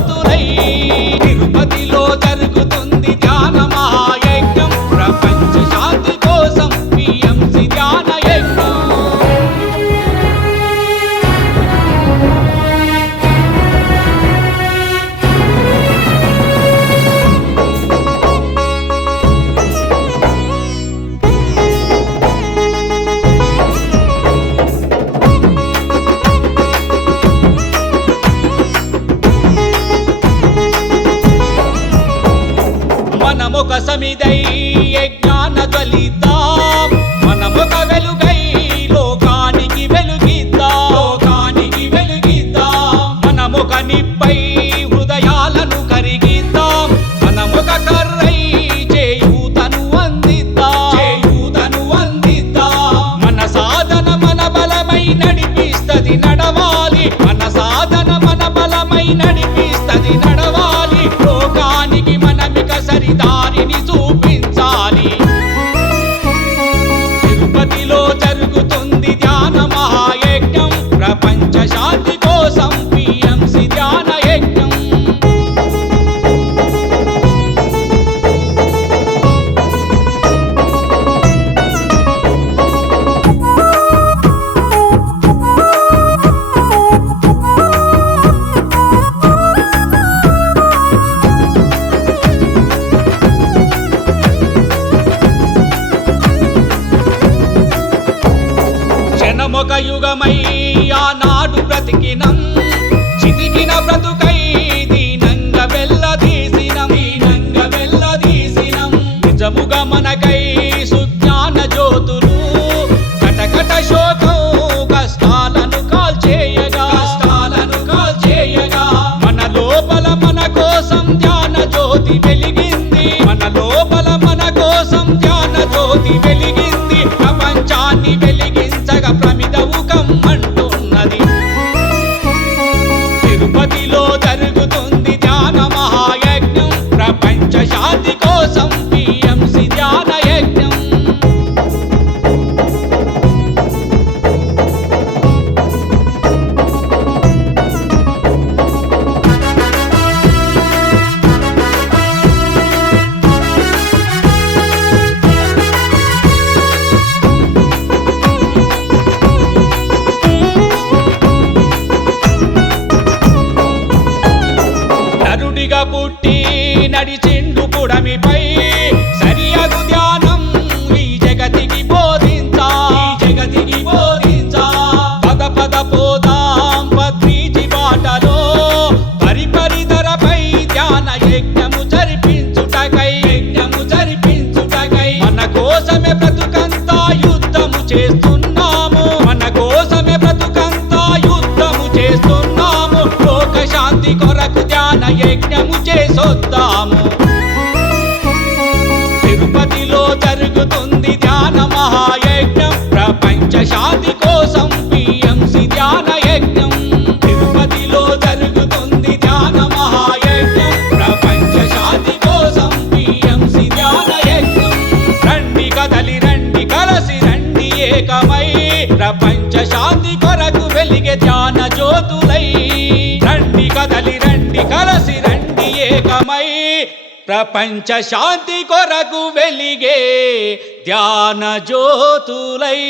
జ్యోతులై తిరుపతిలో జరుగుతుంది ధ్యాన మహాయజ్ఞం ప్రపంచ శాంతి కోసం పిఎంసి ధ్యాన యజ్ఞం మనమొక సమిదై యజ్ఞాన జ్వలిద్దాం మనమొక వెలుగై లోకానికి వెలుగిద్దాం మనమొక నిప్పై హృదయాలను కరిగిద్దాం మనమొక కర్రై చేయూతను అందిద్దాం మన సాధన మన బలమై నడిపిస్తది నడవాలి మన సాధన మన బలమై నడిపిస్తది నడవాలి లోకానికి మనమిక సరిదారిని చూపించాలి తిరుపతిలో జరుగుతుంది ధ్యాన మహాయజ్ఞం ప్రపంచ శాంతి కోసం పిఎంసి ధ్యాన యజ్ఞం క్షణమొక యుగమై ఆనాడు బ్రతికినం చితికిన బ్రతుకై దీనంగా వెల్లదీసినం నిజముగా మనకై సుజ్ఞాన జ్యోతులు కటకట శోకం కష్టాలను కాల్చేయగా మన లోపల మన కోసం ధ్యాన జ్యోతి వెలిగింది మన లోపల మన కోసం ధ్యాన జ్యోతి వెలిగింది ప్రపంచాన్ని వెలిగించగా ప్రమిదవు కమ్మంటున్నది తిరుపతిలో జరుగుతుంది ధ్యాన మహాయజ్ఞం ప్రపంచ శాంతి కోసం పిఎంసి ధ్యాన యజ్ఞం నరుడిగా పుట్టి నడిచిండు పుడమిపై సరియగు ధ్యానం ఈ జగతికి బోధించా పద పద పోదాం పత్రిజి బాటలో పరిపరిధరపై ధ్యాన యజ్ఞము జరిపించుటకై మన కోసమే బ్రతుకంతా యుద్ధము చేస్తున్నాము లోక శాంతి కొరకు ధ్యాన యజ్ఞము చేసొద్దాము తిరుపతిలో జరుగుతుంది ధ్యాన మహాయజ్ఞం ప్రపంచ శాంతి కోసం పిఎంసి ధ్యాన యజ్ఞం తిరుపతిలో జరుగుతుంది ధ్యాన మహాయజ్ఞం ప్రపంచ శాంతి కోసం పిఎంసి ధ్యాన యజ్ఞం రండి కదలి రండి కలసి రండి ఏకమై ప్రపంచ శాంతి కొరకు వెలిగే ధ్యాన జ్యోతులై రండి కదలి రండి కలసి రండి ఏకమై ప్రపంచ శాంతి కొరకు వెలిగే ధ్యాన జ్యోతులై